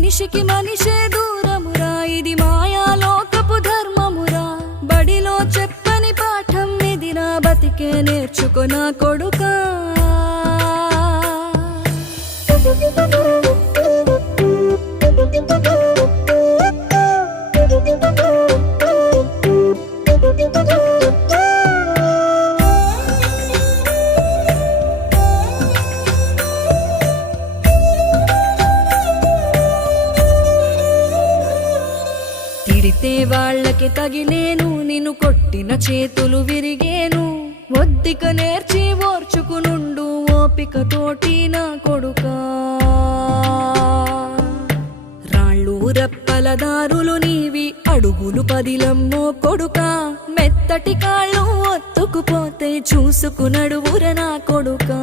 మనిషికి మనిషే దూరమురా, ఇది మాయాలోకపు ధర్మమురా. బడిలో చెప్పని పాఠం ఇది, నా బతికే నేర్చుకో నా కొడుకా. తిడితే వాళ్ళకి తగిలేను, నిన్ను కొట్టిన చేతులు విరిగేను. ఒద్దిక నేర్చి ఓర్చుకునుండు ఓపిక తోటి నా కొడుకా. రాళ్ళు రప్పల దారులు నీవి, అడుగులు పదిలమ్మో కొడుకా. మెత్తటి కాళ్ళు ఒత్తుకుపోతే చూసుకునడువుర నా కొడుకా.